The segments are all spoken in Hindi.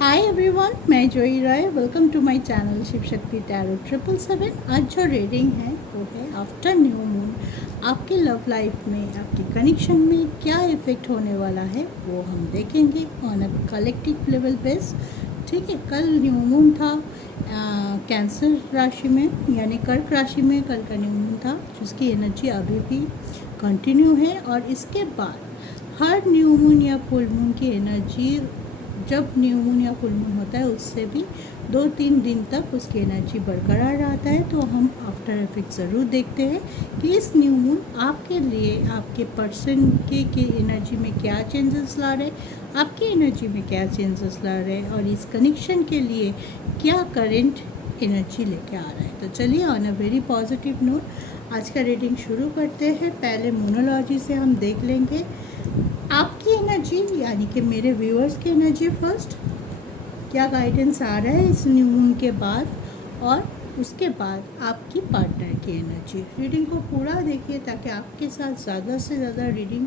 हाय एवरीवन, मैं Joy Roy. Welcome to my channel Shiv Shakti tarot 777। आज जो रीडिंग है वो है आफ्टर न्यू मून। आपके लव लाइफ में, आपके कनेक्शन में क्या इफ़ेक्ट होने वाला है वो हम देखेंगे on a collective level base. ठीक है, कल न्यू मून था कैंसर राशि में, यानी कर्क राशि में कल का न्यू मून था, जिसकी एनर्जी अभी भी कंटिन्यू है। और इसके बाद हर न्यू मून या फुल मून की एनर्जी, जब न्यू मून या फुल मून होता है उससे भी 2-3 दिन तक उसकी एनर्जी बरकरार रहता है। तो हम आफ्टर इफेक्ट ज़रूर देखते हैं कि इस न्यू मून आपके लिए, आपके पर्सन के एनर्जी में क्या चेंजेस ला रहे, आपकी एनर्जी में क्या चेंजेस ला रहे, और इस कनेक्शन के लिए क्या करेंट एनर्जी लेके आ रहा है। तो चलिए on a very positive note आज का रीडिंग शुरू करते हैं। पहले मोनोलॉजी से हम देख लेंगे आपकी एनर्जी, यानी कि मेरे व्यूअर्स की एनर्जी फर्स्ट, क्या गाइडेंस आ रहा है इस न्यू मून के बाद, और उसके बाद आपकी पार्टनर की एनर्जी। रीडिंग को पूरा देखिए ताकि आपके साथ ज़्यादा से ज़्यादा रीडिंग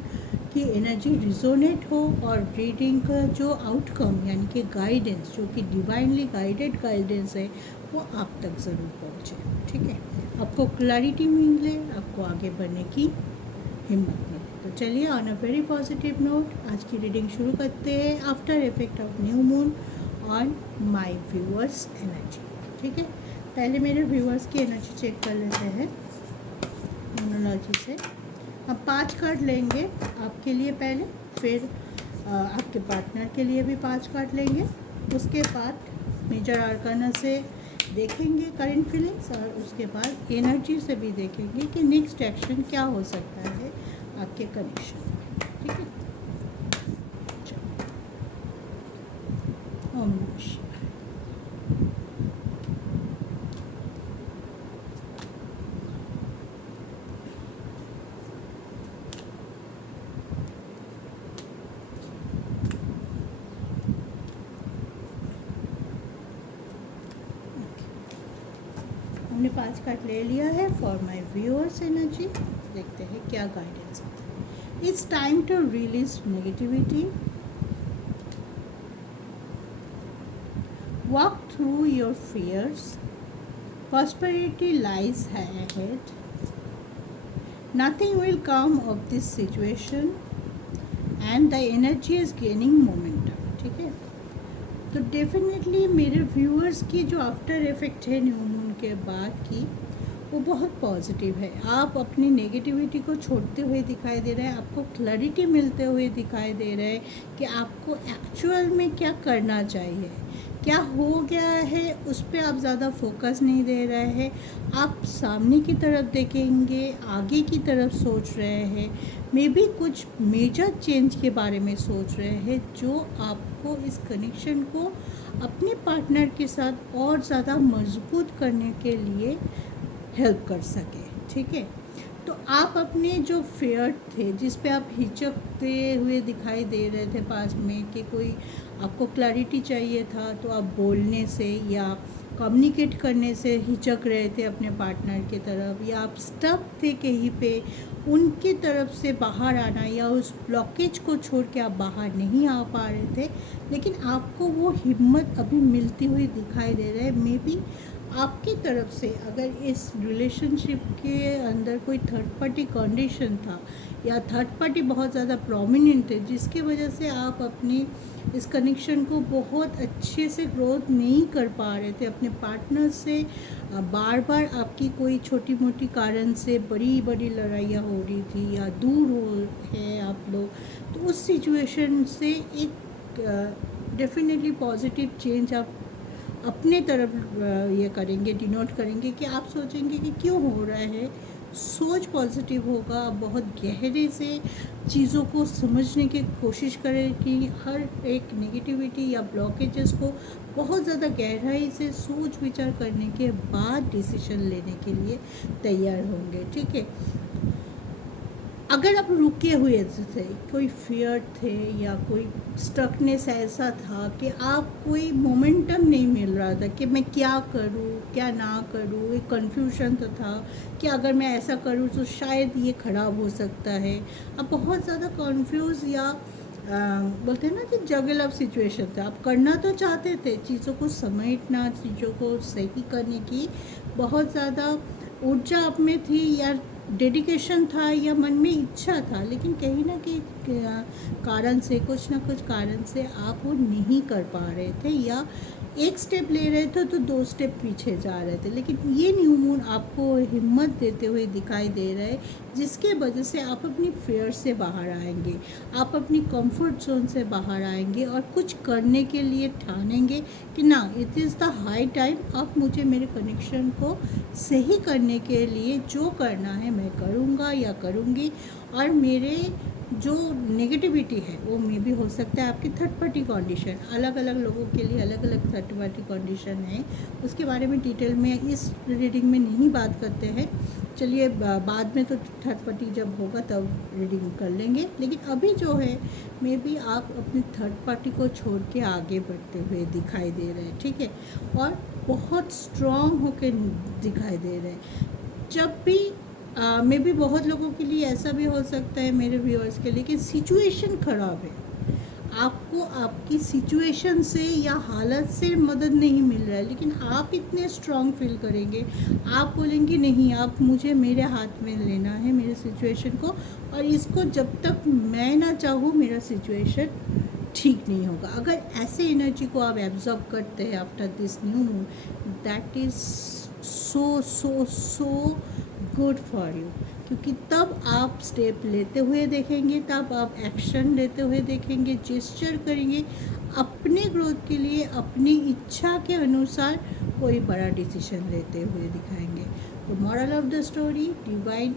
की एनर्जी रिजोनेट हो, और रीडिंग का जो आउटकम यानी कि गाइडेंस, जो कि डिवाइनली गाइडेड गाइडेंस है, वो आप तक ज़रूर पहुँचे। ठीक है, आपको क्लैरिटी मिले, आपको आगे बढ़ने की हिम्मत मिले। तो चलिए on a very positive note आज की रीडिंग शुरू करते हैं after effect of new moon on my viewers energy. ठीक है, पहले मेरे व्यूअर्स की एनर्जी चेक कर लेते हैं मोनोलॉजी से। हम 5 कार्ड लेंगे आपके लिए पहले, फिर आपके पार्टनर के लिए भी 5 कार्ड लेंगे। उसके बाद मेजर आर्काना से देखेंगे करंट फीलिंग्स, और उसके बाद एनर्जी से भी देखेंगे कि नेक्स्ट एक्शन क्या हो सकता है आपके कनेक्शन। ठीक है, चलो, ओम नमः शिवाय। हमने 5 कार्ड ले लिया है फॉर माय व्यूअर्स एनर्जी। देखते हैं क्या गाइडेंस आता है। It's time to release negativity, walk through your fears, prosperity lies ahead, nothing will come of this situation, and the energy is gaining momentum। ठीक है, तो डेफिनेटली मेरे व्यूअर्स की जो आफ्टर इफेक्ट है न्यू मून के बाद की, वो बहुत पॉजिटिव है। आप अपनी नेगेटिविटी को छोड़ते हुए दिखाई दे रहे हैं, आपको क्लैरिटी मिलते हुए दिखाई दे रहा है कि आपको एक्चुअल में क्या करना चाहिए। क्या हो गया है उस पर आप ज़्यादा फोकस नहीं दे रहे हैं, आप सामने की तरफ देखेंगे, आगे की तरफ सोच रहे हैं, मे बी कुछ मेजर चेंज के बारे में सोच रहे हैं जो आपको इस कनेक्शन को अपने पार्टनर के साथ और ज़्यादा मजबूत करने के लिए हेल्प कर सके। ठीक है, तो आप अपने जो फेयर थे, जिस पे आप हिचकते हुए दिखाई दे रहे थे पास में, कि कोई आपको क्लैरिटी चाहिए था, तो आप बोलने से या कम्युनिकेट करने से हिचक रहे थे अपने पार्टनर की तरफ, या आप स्टक थे कहीं पे, उनकी तरफ से बाहर आना, या उस ब्लॉकेज को छोड़ के आप बाहर नहीं आ पा रहे थे, लेकिन आपको वो हिम्मत अभी मिलती हुई दिखाई दे रहा है। मे बी आपकी तरफ से अगर इस रिलेशनशिप के अंदर कोई थर्ड पार्टी कंडीशन था, या थर्ड पार्टी बहुत ज़्यादा प्रोमिनेंट है, जिसकी वजह से आप अपनी इस कनेक्शन को बहुत अच्छे से ग्रोथ नहीं कर पा रहे थे अपने पार्टनर से, बार बार आपकी कोई छोटी मोटी कारण से बड़ी बड़ी लड़ाइयाँ हो रही थी, या दूर हो है आप लोग, तो उस सिचुएशन से एक डेफिनेटली पॉजिटिव चेंज आप अपने तरफ ये करेंगे, डिनोट करेंगे कि आप सोचेंगे कि क्यों हो रहा है, सोच पॉजिटिव होगा, बहुत गहरे से चीज़ों को समझने की कोशिश करें कि हर एक नेगेटिविटी या ब्लॉकेजेस को बहुत ज़्यादा गहराई से सोच विचार करने के बाद डिसीजन लेने के लिए तैयार होंगे। ठीक है, अगर आप रुके हुए थे, कोई फियर थे, या कोई स्टकनेस ऐसा था कि आप कोई मोमेंटम नहीं मिल रहा था कि मैं क्या करूं क्या ना करूं, एक कन्फ्यूजन तो था कि अगर मैं ऐसा करूं तो शायद ये ख़राब हो सकता है, आप बहुत ज़्यादा कन्फ्यूज़ या बोलते हैं ना कि जगल अप सिचुएशन था, आप करना तो चाहते थे, चीज़ों को समेटना, चीज़ों को सही करने की बहुत ज़्यादा ऊर्जा आप में थी, या डेडिकेशन था, या मन में इच्छा था, लेकिन कहीं ना कहीं कारण से, कुछ ना कुछ कारण से आप वो नहीं कर पा रहे थे, या एक स्टेप ले रहे थे तो दो स्टेप पीछे जा रहे थे। लेकिन ये न्यू मून आपको हिम्मत देते हुए दिखाई दे रहा है, जिसके वजह से आप अपनी फेयर से बाहर आएंगे, आप अपनी कंफर्ट जोन से बाहर आएंगे और कुछ करने के लिए ठानेंगे कि ना, it is the high time, अब मुझे मेरे कनेक्शन को सही करने के लिए जो करना है मैं करूँगा या करूँगी। और मेरे जो नेगेटिविटी है वो में भी हो सकता है आपकी थर्ड पार्टी कंडीशन, अलग अलग लोगों के लिए अलग अलग थर्ड पार्टी कंडीशन है, उसके बारे में डिटेल में इस रीडिंग में नहीं बात करते हैं। चलिए बाद में तो थर्ड पार्टी जब होगा तब रीडिंग कर लेंगे, लेकिन अभी जो है मे बी आप अपने थर्ड पार्टी को छोड़ के आगे बढ़ते हुए दिखाई दे रहे हैं, ठीक है, और बहुत स्ट्रॉन्ग होकर दिखाई दे रहे हैं। जब भी मे भी बहुत लोगों के लिए ऐसा भी हो सकता है, मेरे व्यूअर्स के लिए, कि सिचुएशन ख़राब है, आपको आपकी सिचुएशन से या हालत से मदद नहीं मिल रहा है, लेकिन आप इतने स्ट्रॉन्ग फील करेंगे, आप बोलेंगे नहीं, आप मुझे मेरे हाथ में लेना है मेरे सिचुएशन को, और इसको जब तक मैं ना चाहूँ मेरा सिचुएशन ठीक नहीं होगा। अगर ऐसे एनर्जी को आप एब्जॉर्ब करते हैं after this new moon, that is so so so good for you, क्योंकि तब आप स्टेप लेते हुए देखेंगे, तब आप एक्शन लेते हुए देखेंगे, जेस्चर करेंगे अपने ग्रोथ के लिए, अपनी इच्छा के अनुसार कोई बड़ा डिसीजन लेते हुए दिखाएंगे। तो moral of the story, divine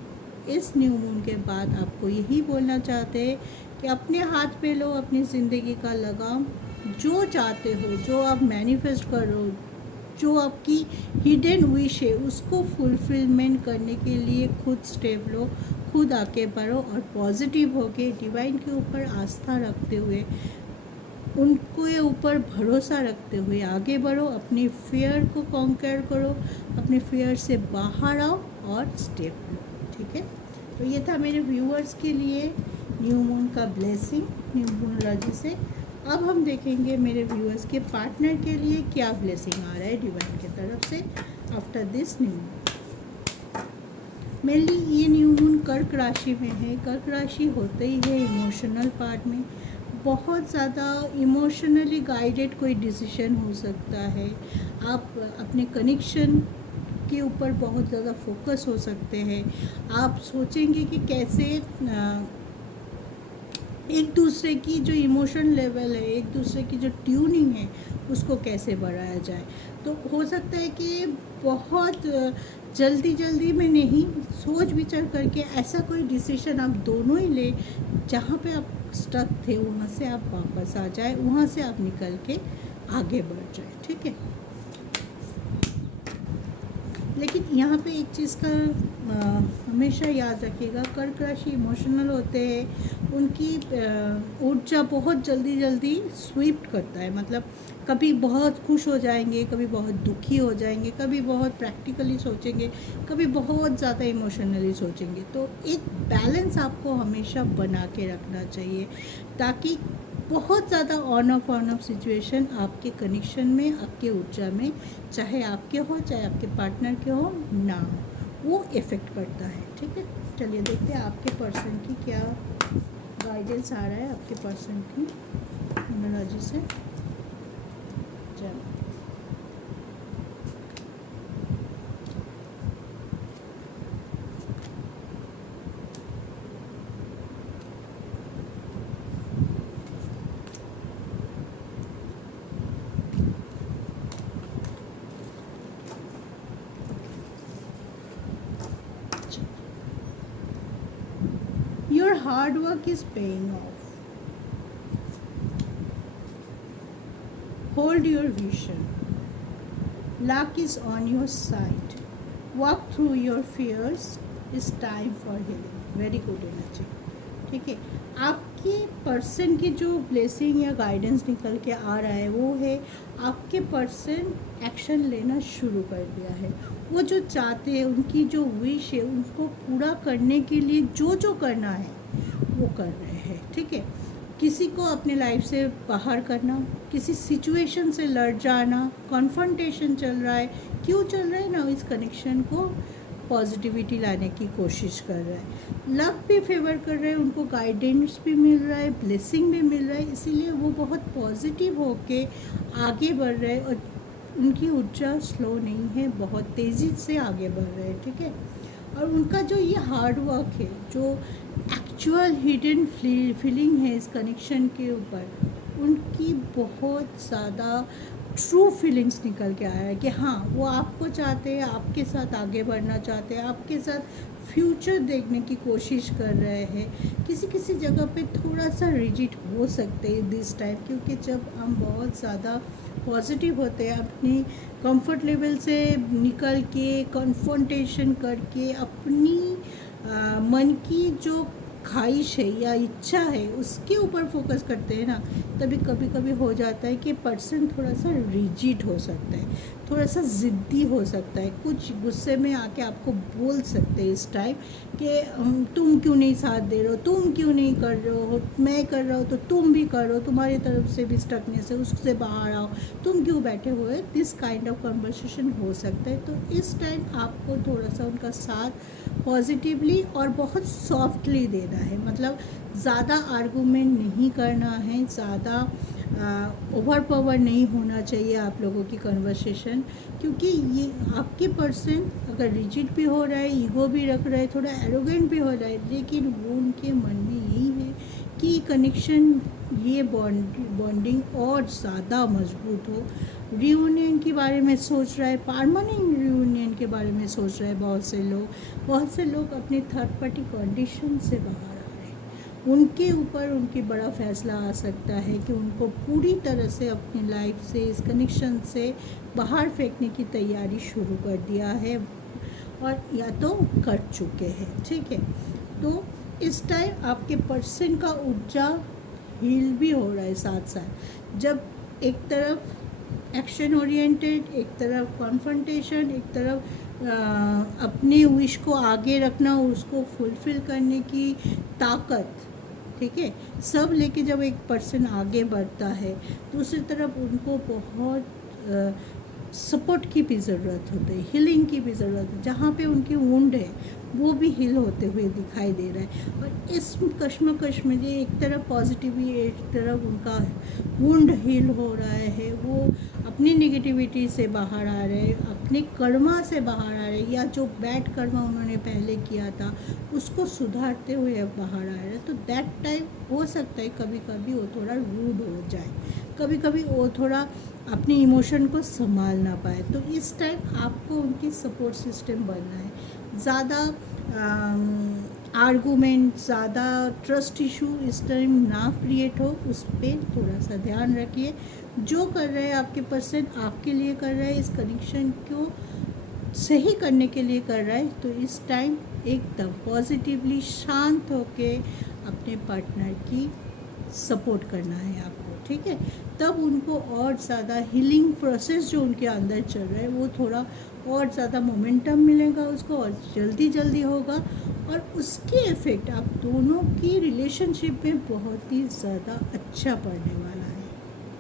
इस न्यू मून के बाद आपको यही बोलना चाहते हैं कि अपने हाथ पे लो अपनी ज़िंदगी का लगाम, जो चाहते हो, जो आप मैनिफेस्ट करो, जो आपकी हिडन विश है उसको फुलफिलमेंट करने के लिए खुद स्टेप लो, खुद आके बढ़ो, और पॉजिटिव होके डिवाइन के ऊपर आस्था रखते हुए, उनके ऊपर भरोसा रखते हुए आगे बढ़ो, अपनी फियर को कॉन्कर करो, अपने फियर से बाहर आओ और स्टेप लो, ठीक है। तो ये था मेरे व्यूअर्स के लिए न्यू मून का ब्लेसिंग न्यूमरोलॉजी से। अब हम देखेंगे मेरे व्यूअर्स के पार्टनर के लिए क्या ब्लेसिंग आ रहा है डिवाइन की तरफ से after this new moon. Mainly ये न्यू मून कर्क राशि में है। कर्क राशि होते ही है इमोशनल पार्ट में, बहुत ज़्यादा इमोशनली गाइडेड कोई डिसीजन हो सकता है, आप अपने कनेक्शन के ऊपर बहुत ज़्यादा फोकस हो सकते हैं, आप सोचेंगे कि कैसे एक दूसरे की जो इमोशन लेवल है, एक दूसरे की जो ट्यूनिंग है उसको कैसे बढ़ाया जाए। तो हो सकता है कि बहुत जल्दी में नहीं, सोच विचार करके ऐसा कोई डिसीजन आप दोनों ही ले, जहाँ पे आप स्टक थे वहाँ से आप वापस आ जाए, वहाँ से आप निकल के आगे बढ़ जाए, ठीक है। लेकिन यहाँ पे एक चीज़ का हमेशा याद रखिएगा, कर्क राशि इमोशनल होते हैं, उनकी ऊर्जा बहुत जल्दी स्वीप करता है, मतलब कभी बहुत खुश हो जाएंगे, कभी बहुत दुखी हो जाएंगे, कभी बहुत प्रैक्टिकली सोचेंगे, कभी बहुत ज़्यादा इमोशनली सोचेंगे। तो एक बैलेंस आपको हमेशा बना के रखना चाहिए, ताकि बहुत ज़्यादा ऑन ऑफ सिचुएशन आपके कनेक्शन में, आपके ऊर्जा में, चाहे आपके हो चाहे आपके पार्टनर के हो, ना हो, वो इफ़ेक्ट करता है, ठीक है। चलिए देखते हैं आपके पर्सन की क्या गाइडेंस आ रहा है, आपके पर्सन की न्यूमरोलॉजी से। चलो your hard work is paying off. Hold your vision. Luck is on your side. Walk through your fears. It's time for healing. Very good energy. ठीक है, आपके पर्सन की जो ब्लेसिंग या गाइडेंस निकल के आ रहा है वो है, आपके पर्सन एक्शन लेना शुरू कर दिया है। वो जो चाहते हैं, उनकी जो विश है, उनको पूरा करने के लिए जो जो करना है वो कर रहे हैं, ठीक है। किसी को अपने लाइफ से बाहर करना, किसी सिचुएशन से लड़ जाना, कॉन्फ्रंटेशन चल रहा है, क्यों चल रहा है ना, इस कनेक्शन को पॉजिटिविटी लाने की कोशिश कर रहा है। लक भी फेवर कर रहा है, उनको गाइडेंस भी मिल रहा है, ब्लेसिंग भी मिल रहा है, इसीलिए वो बहुत पॉजिटिव होके आगे बढ़ रहे हैं और उनकी ऊर्जा स्लो नहीं है, बहुत तेज़ी से आगे बढ़ रहे हैं, ठीक है। और उनका जो ये हार्ड वर्क है, जो एक्चुअल हिडन फीलिंग है इस कनेक्शन के ऊपर, उनकी बहुत ज़्यादा ट्रू फीलिंग्स निकल के आया है कि हाँ, वो आपको चाहते हैं, आपके साथ आगे बढ़ना चाहते हैं, आपके साथ फ्यूचर देखने की कोशिश कर रहे हैं। किसी किसी जगह पे थोड़ा सा रिजिड हो सकते हैं दिस टाइम, क्योंकि जब हम बहुत ज़्यादा पॉजिटिव होते हैं, अपनी कंफर्ट लेवल से निकल के कन्फ्रंटेशन करके अपनी मन की जो ख्वाहिश है या इच्छा है उसके ऊपर फोकस करते हैं ना, तभी कभी कभी हो जाता है कि पर्सन थोड़ा सा रिजिड हो सकता है, थोड़ा सा ज़िद्दी हो सकता है, कुछ गुस्से में आके आपको बोल सकते हैं इस टाइम कि तुम क्यों नहीं साथ दे रहे हो, तुम क्यों नहीं कर रहे हो, मैं कर रहा हूँ तो तुम भी करो, तुम्हारी तरफ से भी स्टकनेस है, उससे बाहर आओ, तुम क्यों बैठे हुए, दिस काइंड ऑफ कन्वर्सेशन हो सकता है। तो इस टाइम आपको थोड़ा सा उनका साथ पॉजिटिवली और बहुत सॉफ्टली देना है, मतलब ज़्यादा आर्गूमेंट नहीं करना है, ज़्यादा ओवर पावर नहीं होना चाहिए आप लोगों की कन्वर्सेशन, क्योंकि ये आपके पर्सन अगर रिजिड भी हो रहा है, ईगो भी रख रहा है, थोड़ा एरोगेंट भी हो रहा है, लेकिन वो उनके मन में यही है कि कनेक्शन, ये बॉन्डिंग और ज़्यादा मजबूत हो। रियूनियन के बारे में सोच रहा है, परमानेंट रियूनियन के बारे में सोच रहा है बहुत से लोग अपने थर्ड पार्टी कंडीशन से बाहर आ रहे हैं। उनके ऊपर उनकी बड़ा फैसला आ सकता है कि उनको पूरी तरह से अपनी लाइफ से, इस कनेक्शन से बाहर फेंकने की तैयारी शुरू कर दिया है और या तो कर चुके हैं, ठीक है। तो इस टाइम आपके पर्सन का ऊर्जा हील भी हो रहा है साथ साथ, जब एक तरफ एक्शन ओरिएंटेड, एक तरफ कॉन्फ्रंटेशन, एक तरफ अपनी विश को आगे रखना, उसको फुलफ़िल करने की ताकत, ठीक है, सब लेके जब एक पर्सन आगे बढ़ता है, दूसरी तरफ उनको बहुत सपोर्ट की भी ज़रूरत होती है, हीलिंग की भी ज़रूरत है, जहाँ पे उनकी वुंड है वो भी हील होते हुए दिखाई दे रहा है। और इस कश्मकश में ये एक तरफ पॉजिटिविटी, एक तरफ उनका वुंड हील हो रहा है, वो अपनी नेगेटिविटी से बाहर आ रहे हैं, अपने कर्मा से बाहर आ रहे हैं, या जो बैड कर्मा उन्होंने पहले किया था उसको सुधारते हुए अब बाहर आ रहे हैं। तो दैट टाइम हो सकता है कभी कभी वो थोड़ा रूड हो जाए, कभी कभी वो थोड़ा अपनी इमोशन को संभाल ना पाए। तो इस टाइम आपको उनकी सपोर्ट सिस्टम बनना है, ज़्यादा आर्गूमेंट, ज़्यादा ट्रस्ट इशू इस टाइम ना क्रिएट हो, उस पर थोड़ा सा ध्यान रखिए। जो कर रहे हैं आपके पर्सन आपके लिए कर रहे हैं, इस कनेक्शन को सही करने के लिए कर रहा है, तो इस टाइम एकदम पॉजिटिवली शांत होके अपने पार्टनर की सपोर्ट करना है आपको, ठीक है। तब उनको और ज़्यादा हीलिंग प्रोसेस जो उनके अंदर चल रहा है वो थोड़ा और ज़्यादा मोमेंटम मिलेगा उसको, और जल्दी होगा, और उसके इफ़ेक्ट आप दोनों की रिलेशनशिप में बहुत ही ज़्यादा अच्छा पड़ने वाला है,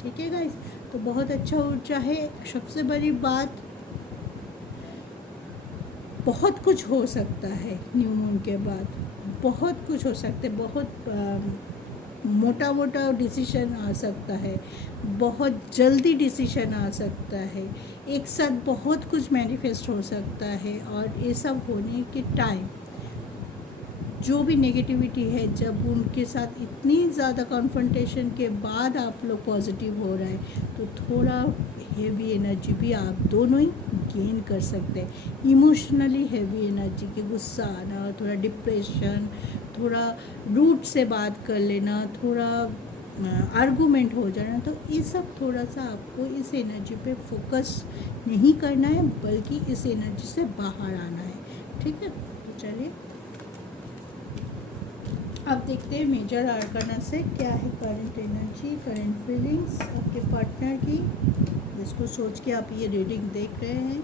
ठीक है गाइस। तो बहुत अच्छा ऊर्जा है। सबसे बड़ी बात, बहुत कुछ हो सकता है न्यू मून के बाद, बहुत कुछ हो सकता है, बहुत मोटा डिसीजन आ सकता है, बहुत जल्दी डिसीजन आ सकता है, एक साथ बहुत कुछ मैनिफेस्ट हो सकता है। और ये सब होने के टाइम जो भी नेगेटिविटी है, जब उनके साथ इतनी ज़्यादा कॉन्फ्रंटेशन के बाद आप लोग पॉजिटिव हो रहे हैं, तो थोड़ा हेवी एनर्जी भी आप दोनों ही गेन कर सकते हैं। इमोशनली हेवी एनर्जी के गुस्सा आना, थोड़ा डिप्रेशन, थोड़ा रूट से बात कर लेना, थोड़ा आर्गूमेंट हो जाना, तो ये सब थोड़ा सा आपको इस एनर्जी पे फोकस नहीं करना है, बल्कि इस एनर्जी से बाहर आना है, ठीक है। तो चलिए अब देखते हैं मेजर आर्काना से क्या है करंट एनर्जी, करंट फीलिंग्स आपके पार्टनर की, जिसको सोच के आप ये रीडिंग देख रहे हैं।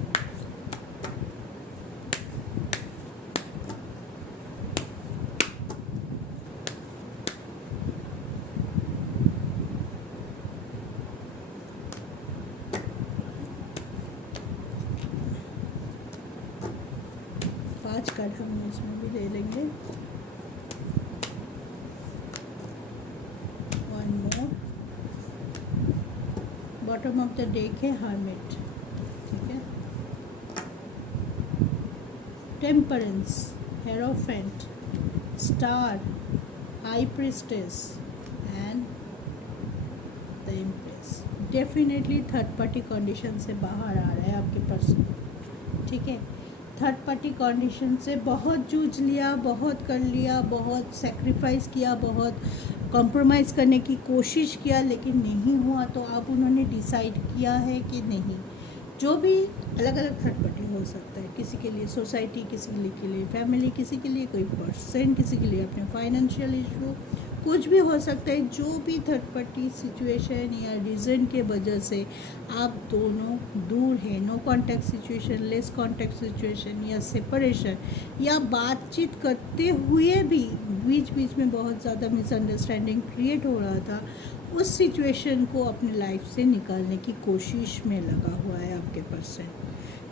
कल हम इसमें भी ले लेंगे। One more, bottom of the deck है हर्मिट, ठीक है। Temperance, hierophant, star, high priestess and the empress. Definitely third party condition से बाहर आ रहा है आपके पर्सन, ठीक है। थर्ड पार्टी कंडीशन से बहुत जूझ लिया, बहुत कर लिया, बहुत सेक्रीफाइस किया, बहुत कॉम्प्रोमाइज़ करने की कोशिश किया, लेकिन नहीं हुआ। तो अब उन्होंने डिसाइड किया है कि नहीं, जो भी अलग अलग थर्ड पार्टी हो सकता है, किसी के लिए सोसाइटी, किसी के लिए फैमिली, किसी के लिए कोई पर्सन, किसी के लिए अपने फाइनेंशियल इशू, कुछ भी हो सकता है। जो भी थर्ड पार्टी सिचुएशन या रीज़न के वजह से आप दोनों दूर हैं, no contact situation, less contact situation या सेपरेशन, या बातचीत करते हुए भी बीच बीच में बहुत ज़्यादा मिसअंडरस्टैंडिंग क्रिएट हो रहा था, उस सिचुएशन को अपने लाइफ से निकालने की कोशिश में लगा हुआ है आपके पर्सन।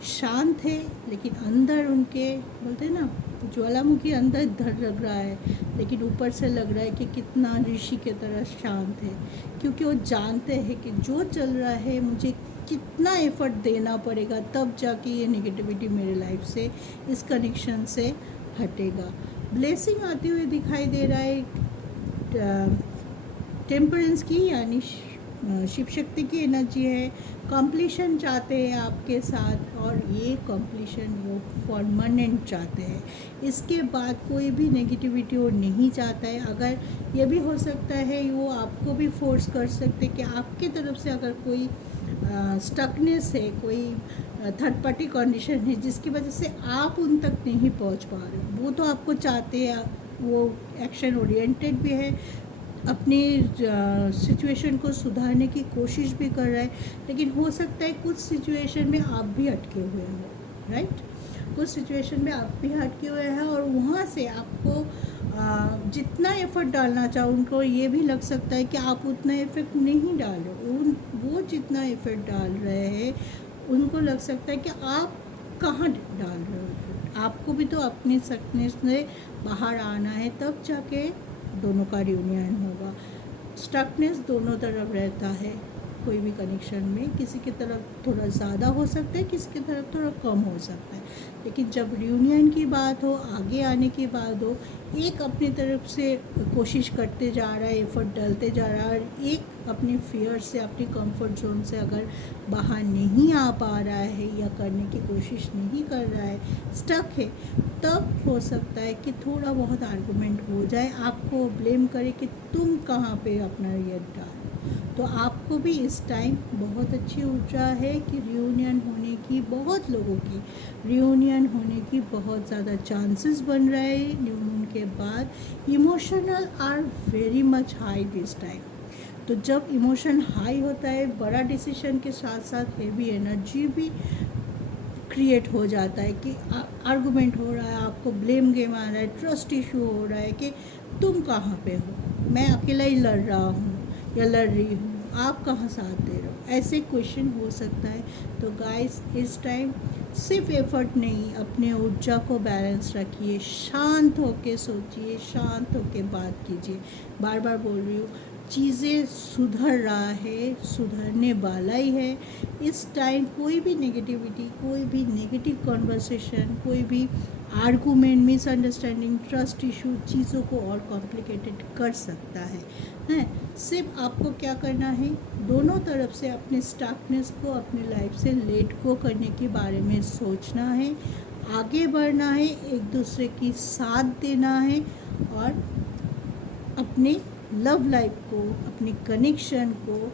शांत है, लेकिन अंदर उनके, बोलते हैं ना, ज्वालामुखी अंदर धर लग रहा है, लेकिन ऊपर से लग रहा है कि कितना ऋषि के तरह शांत है, क्योंकि वो जानते हैं कि जो चल रहा है मुझे कितना एफर्ट देना पड़ेगा, तब जाके ये नेगेटिविटी मेरे लाइफ से, इस कनेक्शन से हटेगा। ब्लेसिंग आती हुई दिखाई दे रहा है टेम्परेंस की, यानी शिव शक्ति की एनर्जी है। कंप्लीशन चाहते हैं आपके साथ, और ये कंप्लीशन वो परमानेंट चाहते हैं। इसके बाद कोई भी नेगेटिविटी वो नहीं चाहता है। अगर ये भी हो सकता है वो आपको भी फोर्स कर सकते हैं कि आपकी तरफ से अगर कोई स्टकनेस है, कोई थर्ड पार्टी कंडीशन है जिसकी वजह से आप उन तक नहीं पहुंच पा रहे हो, वो तो आपको चाहते हैं, वो एक्शन ओरिएंटेड भी है, अपनी सिचुएशन को सुधारने की कोशिश भी कर रहा है, लेकिन हो सकता है कुछ सिचुएशन में आप भी अटके हुए हो, राइट। कुछ सिचुएशन में आप भी अटके हुए हैं, और वहाँ से आपको जितना एफर्ट डालना चाहो, उनको ये भी लग सकता है कि आप उतना एफर्ट नहीं डाल रहे हो। वो जितना एफर्ट डाल रहे हैं, उनको लग सकता है कि आप कहाँ डाल रहे हो एफर्ट। आपको भी तो अपनी सकनेस से बाहर आना है, तब जाके दोनों का रियूनियन होगा। स्टकनेस दोनों तरफ रहता है, कोई भी कनेक्शन में किसी की तरफ थोड़ा ज़्यादा हो सकता है, किसी की तरफ थोड़ा कम हो सकता है, लेकिन जब रियूनियन की बात हो, आगे आने की बात हो, एक अपनी तरफ से कोशिश करते जा रहा है, एफर्ट डालते जा रहा है, और एक अपने फियर से, अपनी कंफर्ट जोन से अगर बाहर नहीं आ पा रहा है या करने की कोशिश नहीं कर रहा है, स्टक है, तब हो सकता है कि थोड़ा बहुत आर्गुमेंट हो जाए, आपको ब्लेम करे कि तुम कहाँ पे अपना ये डाल। तो आपको भी इस टाइम बहुत अच्छी ऊर्जा है कि रियूनियन होने की, बहुत लोगों की रियूनियन होने की बहुत ज़्यादा चांसेस बन रहे हैं रियूनियन के बाद। Emotional are very much high this time. तो जब इमोशन हाई होता है, बड़ा डिसीजन के साथ साथ हेवी एनर्जी भी क्रिएट हो जाता है कि आर्गुमेंट हो रहा है, आपको ब्लेम गेम आ रहा है, ट्रस्ट इशू हो रहा है कि तुम कहाँ पे हो, मैं अकेला ही लड़ रहा हूँ या लड़ रही हूँ, आप कहाँ साथ दे रहे हो, ऐसे क्वेश्चन हो सकता है। तो गाइस, इस टाइम सिर्फ एफर्ट नहीं, अपने ऊर्जा को बैलेंस रखिए, शांत होके सोचिए, शांत होके बात कीजिए। बार बार बोल रही हूँ, चीज़ें सुधर रहा है, सुधरने वाला ही है। इस टाइम कोई भी नेगेटिविटी, कोई भी नेगेटिव कॉन्वर्सेशन, कोई भी आर्गूमेंट, मिसअंडरस्टैंडिंग, ट्रस्ट इशू चीज़ों को और कॉम्प्लिकेटेड कर सकता है। सिर्फ आपको क्या करना है, दोनों तरफ से अपने स्टकनेस को अपनी लाइफ से लेट गो करने के बारे में सोचना है, आगे बढ़ना है, एक दूसरे की साथ देना है, और अपने लव लाइफ को, अपनी कनेक्शन को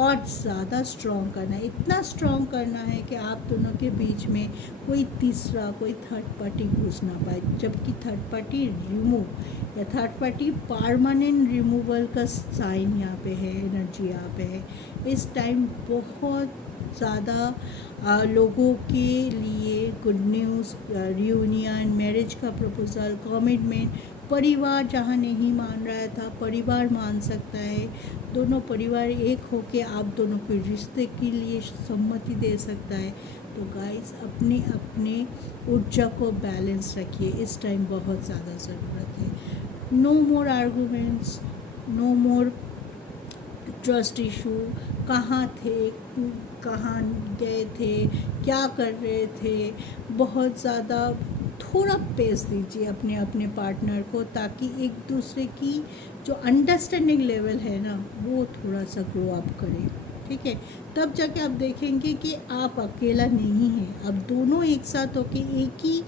और ज़्यादा स्ट्रॉन्ग करना है। इतना स्ट्रॉन्ग करना है कि आप दोनों के बीच में कोई तीसरा, कोई थर्ड पार्टी घुस ना पाए, जबकि थर्ड पार्टी रिमूव या थर्ड पार्टी परमानेंट रिमूवल का साइन यहाँ पे है, एनर्जी यहाँ पे है। इस टाइम बहुत ज़्यादा लोगों के लिए गुड न्यूज़, रियूनियन, मैरिज का प्रपोज़ल, कमिटमेंट, परिवार जहाँ नहीं मान रहा था, परिवार मान सकता है। दोनों परिवार एक होके आप दोनों के रिश्ते के लिए सम्मति दे सकता है। तो गाइस, अपने अपने ऊर्जा को बैलेंस रखिए, इस टाइम बहुत ज़्यादा ज़रूरत है। नो मोर आर्गूमेंट्स, नो मोर ट्रस्ट इशू। कहाँ थे, कहाँ गए थे, क्या कर रहे थे, बहुत ज़्यादा थोड़ा पेस दीजिए अपने अपने पार्टनर को, ताकि एक दूसरे की जो अंडरस्टैंडिंग लेवल है ना, वो थोड़ा सा ग्रो अप करे। ठीक है, तब जाके आप देखेंगे कि आप अकेला नहीं हैं, अब दोनों एक साथ होके एक ही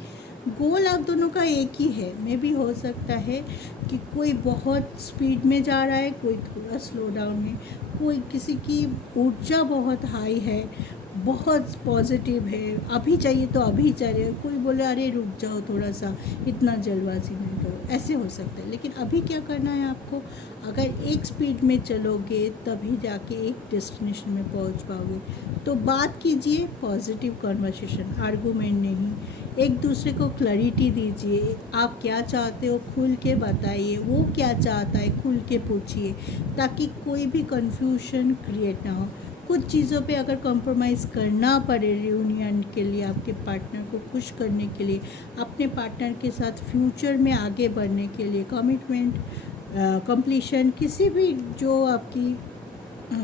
गोल आप दोनों का एक ही है। मे भी हो सकता है कि कोई बहुत स्पीड में जा रहा है, कोई थोड़ा स्लो डाउन है, कोई किसी की ऊर्जा बहुत हाई है, बहुत पॉजिटिव है, अभी चाहिए तो अभी चाहिए, कोई बोले अरे रुक जाओ थोड़ा सा, इतना जल्दबाजी नहीं करो, ऐसे हो सकता है। लेकिन अभी क्या करना है आपको, अगर एक स्पीड में चलोगे तभी जाके एक डेस्टिनेशन में पहुंच पाओगे। तो बात कीजिए पॉजिटिव कन्वर्सेशन, आर्गूमेंट नहीं। एक दूसरे को क्लैरिटी दीजिए, आप क्या चाहते हो खुल के बताइए, वो क्या चाहता है खुल के पूछिए, ताकि कोई भी कन्फ्यूजन क्रिएट ना हो। कुछ चीज़ों पे अगर कॉम्प्रोमाइज़ करना पड़े रियूनियन के लिए, आपके पार्टनर को खुश करने के लिए, अपने पार्टनर के साथ फ्यूचर में आगे बढ़ने के लिए, कमिटमेंट, कंप्लीशन, किसी भी जो आपकी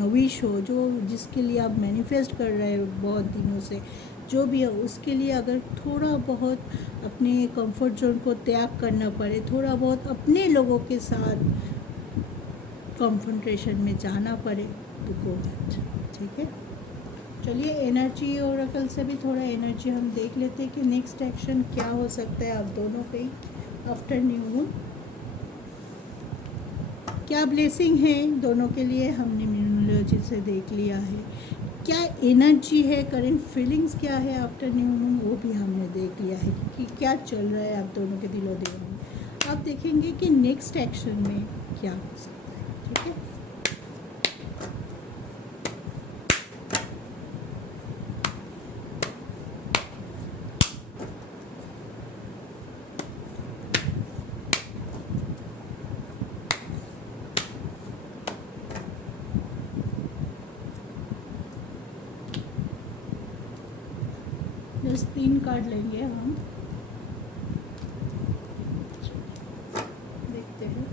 विश हो, जो जिसके लिए आप मैनिफेस्ट कर रहे हो बहुत दिनों से, जो भी है उसके लिए अगर थोड़ा बहुत अपने कंफर्ट जोन को त्याग करना पड़े, थोड़ा बहुत अपने लोगों के साथ कॉन्फ्रंटेशन में जाना पड़े, तो गो दैट। ठीक है, चलिए एनर्जी और अकल से भी थोड़ा एनर्जी हम देख लेते हैं कि नेक्स्ट एक्शन क्या हो सकता है आप दोनों पे आफ्टर न्यू मून। क्या ब्लेसिंग है दोनों के लिए, हमने न्यूमरोलॉजी से देख लिया है। क्या एनर्जी है, करंट फीलिंग्स क्या है आफ्टर न्यू मून, वो भी हमने देख लिया है कि क्या चल रहा है आप दोनों के दिलो दिल में। आप देखेंगे कि नेक्स्ट एक्शन में क्या हो सकता है। ठीक है, बस 3 कार्ड लेंगे हम, देखते हैं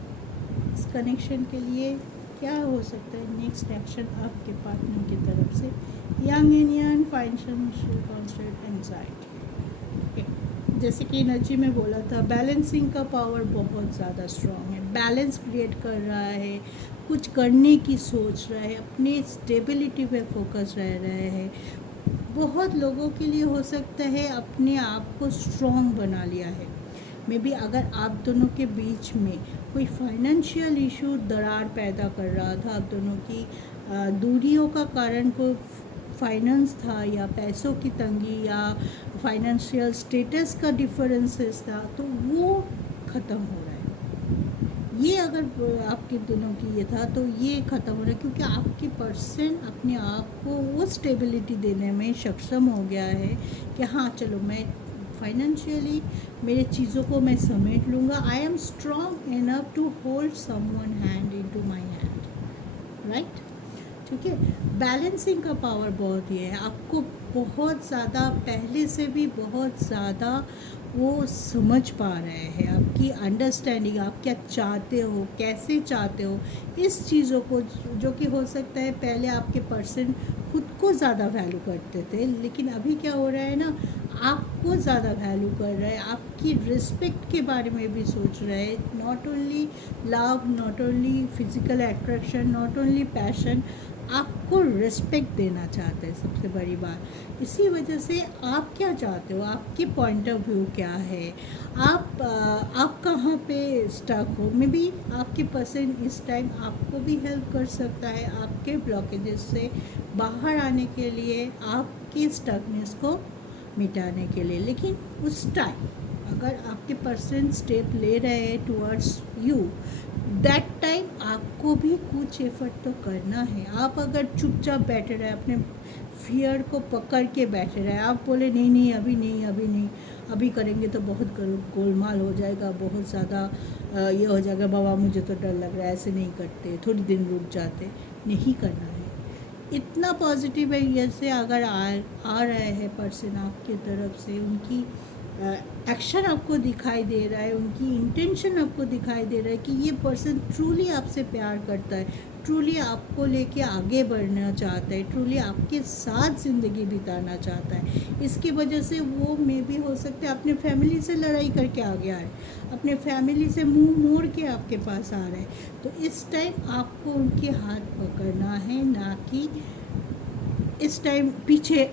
इस कनेक्शन के लिए क्या हो सकता है नेक्स्ट एक्शन आपके पार्टनर की तरफ से। Young Indian, financial constant, anxiety. जैसे कि एनर्जी में बोला था, बैलेंसिंग का पावर बहुत ज़्यादा स्ट्रॉन्ग है, बैलेंस क्रिएट कर रहा है, कुछ करने की सोच रहा है, अपने स्टेबिलिटी पे फोकस रह रहे हैं। बहुत लोगों के लिए हो सकता है अपने आप को स्ट्रॉन्ग बना लिया है। मे बी अगर आप दोनों के बीच में कोई फाइनेंशियल इशू दरार पैदा कर रहा था, आप दोनों की दूरियों का कारण को फाइनेंस था, या पैसों की तंगी, या फाइनेंशियल स्टेटस का डिफरेंसेस था, तो वो ख़त्म हो रहा है। ये अगर आपके दोनों की ये था तो ये ख़त्म हो रहा है, क्योंकि आपके पर्सन अपने आप को वो स्टेबिलिटी देने में सक्षम हो गया है कि हाँ चलो मैं फाइनेंशियली मेरे चीज़ों को मैं समेट लूँगा, I am strong enough to hold someone hand into my hand, right. ठीक है, बैलेंसिंग का पावर बहुत ही है, आपको बहुत ज़्यादा पहले से भी बहुत ज़्यादा वो समझ पा रहे हैं, आपकी अंडरस्टैंडिंग, आप क्या चाहते हो, कैसे चाहते हो, इस चीज़ों को, जो कि हो सकता है पहले आपके पर्सन खुद को ज़्यादा वैल्यू करते थे, लेकिन अभी क्या हो रहा है ना, आपको ज़्यादा वैल्यू कर रहा है, आपकी रिस्पेक्ट के बारे में भी सोच रहा है। Not only love, not only physical attraction, not only passion, आपको रिस्पेक्ट देना चाहते हैं सबसे बड़ी बात। इसी वजह से आप क्या चाहते हो, आपके पॉइंट ऑफ व्यू क्या है, आप कहाँ पे स्टक हो। मे बी आपके पर्सन इस टाइम आपको भी हेल्प कर सकता है आपके ब्लॉकेजेस से बाहर आने के लिए, आपकी स्टकनेस को मिटाने के लिए। लेकिन उस टाइम अगर आपके पर्सन स्टेप ले रहे हैं टुवर्ड्स यू, दैट टाइम आपको आपको भी कुछ एफर्ट तो करना है। आप अगर चुपचाप बैठे रहे, अपने फियर को पकड़ के बैठे रहे, आप बोले नहीं नहीं अभी नहीं अभी नहीं, अभी करेंगे तो बहुत गोलमाल हो जाएगा, बहुत ज़्यादा ये हो जाएगा, बाबा मुझे तो डर लग रहा है, ऐसे नहीं करते, थोड़ी दिन रुक जाते, नहीं करना है। इतना पॉजिटिव है, जैसे अगर आ रहे हैं पर्सन आपकी तरफ से, उनकी एक्शन आपको दिखाई दे रहा है, उनकी इंटेंशन आपको दिखाई दे रहा है कि ये पर्सन ट्रूली आपसे प्यार करता है, ट्रूली आपको लेके आगे बढ़ना चाहता है, ट्रूली आपके साथ ज़िंदगी बिताना चाहता है। इसकी वजह से वो मे भी हो सकता है अपने फैमिली से लड़ाई करके आ गया है, अपने फैमिली से मुंह मोड़ के आपके पास आ रहा है। तो इस टाइम आपको उनके हाथ पकड़ना है, ना कि इस टाइम पीछे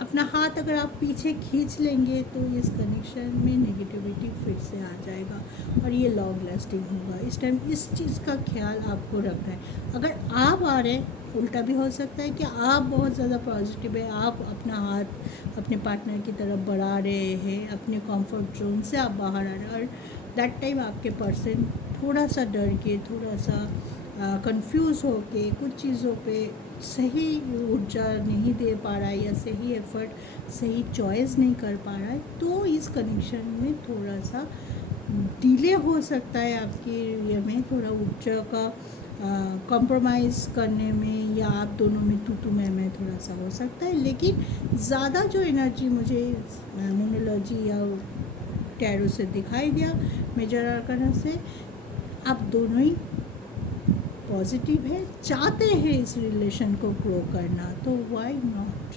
अपना हाथ अगर आप पीछे खींच लेंगे तो इस कनेक्शन में नेगेटिविटी फिर से आ जाएगा और ये लॉन्ग लास्टिंग होगा। इस टाइम इस चीज़ का ख्याल आपको रखना है। अगर आप आ रहे हैं, उल्टा भी हो सकता है कि आप बहुत ज़्यादा पॉजिटिव है, आप अपना हाथ अपने पार्टनर की तरफ बढ़ा रहे हैं, अपने कंफर्ट जोन से आप बाहर आ रहे हैं, और दैट टाइम आपके पर्सन थोड़ा सा डर के, थोड़ा सा कंफ्यूज होके कुछ चीज़ों पे सही ऊर्जा नहीं दे पा रहा है या सही एफर्ट, सही चॉइस नहीं कर पा रहा है, तो इस कनेक्शन में थोड़ा सा डिले हो सकता है, आपके ये में थोड़ा ऊर्जा का कॉम्प्रोमाइज़ करने में, या आप दोनों में तू मैं थोड़ा सा हो सकता है। लेकिन ज़्यादा जो एनर्जी मुझे न्यूमरोलॉजी या टैरो से दिखाई दिया, मेजर आर्काना से, आप दोनों ही पॉजिटिव है, चाहते हैं इस रिलेशन को ग्रो करना, तो व्हाई नॉट।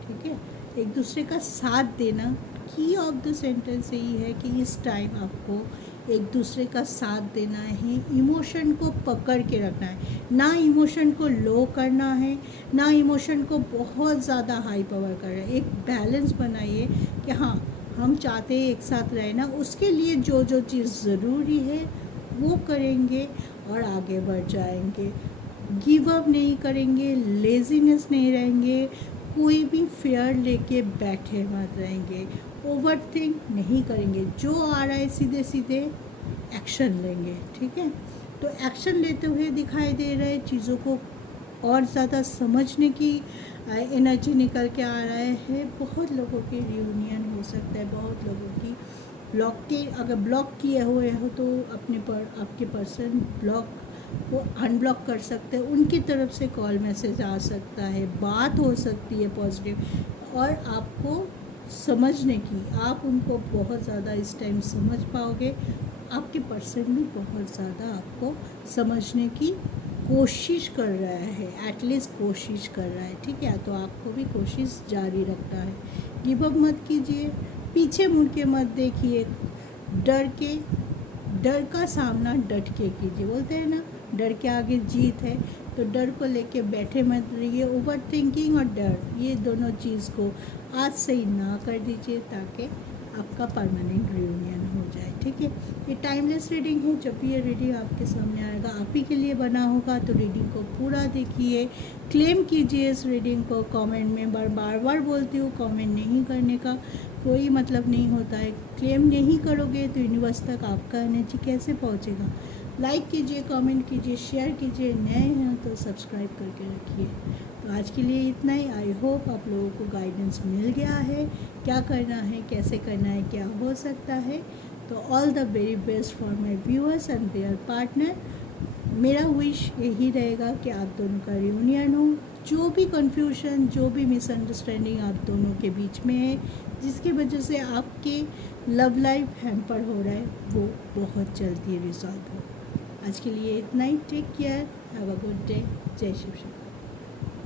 ठीक है, एक दूसरे का साथ देना, की ऑफ द सेंटेंस यही है कि इस टाइम आपको एक दूसरे का साथ देना है, इमोशन को पकड़ के रखना है, ना इमोशन को लो करना है, ना इमोशन को बहुत ज़्यादा हाई पावर करना है। एक बैलेंस बनाइए कि हाँ, हम चाहते हैं एक साथ रहना, उसके लिए जो जो चीज़ ज़रूरी है वो करेंगे और आगे बढ़ जाएंगे। गिव अप नहीं करेंगे, लेज़ीनेस नहीं रहेंगे, कोई भी फेयर लेके बैठे मत रहेंगे, ओवर थिंक नहीं करेंगे, जो आ रहा है सीधे सीधे एक्शन लेंगे। ठीक है, तो एक्शन लेते हुए दिखाई दे रहे चीज़ों को और ज़्यादा समझने की एनर्जी निकल के आ रहा है। बहुत लोगों के रियूनियन हो सकता है, बहुत लोगों की अगर ब्लॉक किए हुए हो तो अपने पर आपके पर्सन ब्लॉक को अनब्लॉक कर सकते हैं, उनकी तरफ से कॉल मैसेज आ सकता है, बात हो सकती है पॉजिटिव, और आपको समझने की, आप उनको बहुत ज़्यादा इस टाइम समझ पाओगे, आपके पर्सन भी बहुत ज़्यादा आपको समझने की कोशिश कर रहा है, एटलीस्ट कोशिश कर रहा है। ठीक है, तो आपको भी कोशिश जारी रखना है, गिव अप मत कीजिए, पीछे मुड़ के मत देखिए, डर का सामना डट के कीजिए। बोलते हैं ना, डर के आगे जीत है, तो डर को लेके बैठे मत रहिए। ओवर थिंकिंग और डर, ये दोनों चीज़ को आज से ही ना कर दीजिए, ताकि आपका परमानेंट रियूनियन हो जाए। ठीक है, ये टाइमलेस रीडिंग है, जब भी ये रीडिंग आपके सामने आएगा आप ही के लिए बना होगा, तो रीडिंग को पूरा देखिए, क्लेम कीजिए इस रीडिंग को। कमेंट में बार बार बोलती हूँ, कमेंट नहीं करने का कोई मतलब नहीं होता है, क्लेम नहीं करोगे तो यूनिवर्स तक आपका एनर्जी कैसे पहुँचेगा। लाइक कीजिए, कमेंट कीजिए, शेयर कीजिए, नए हैं तो सब्सक्राइब करके रखिए। तो आज के लिए इतना ही। आई होप आप लोगों को गाइडेंस मिल गया है, क्या करना है, कैसे करना है, क्या हो सकता है। तो all the very best for my viewers and there partner. मेरा विश यही रहेगा कि आप दोनों का रियूनियन हो। जो भी कन्फ्यूजन, जो भी मिसअंडरस्टैंडिंग आप दोनों के बीच में है, जिसकी वजह से आपके लव लाइफ हैम्पर हो रहा है, वो बहुत जल्दी रिजॉल्व हो। आज के लिए इतना ही। Take care, have a good day. जय शिव शक्ति।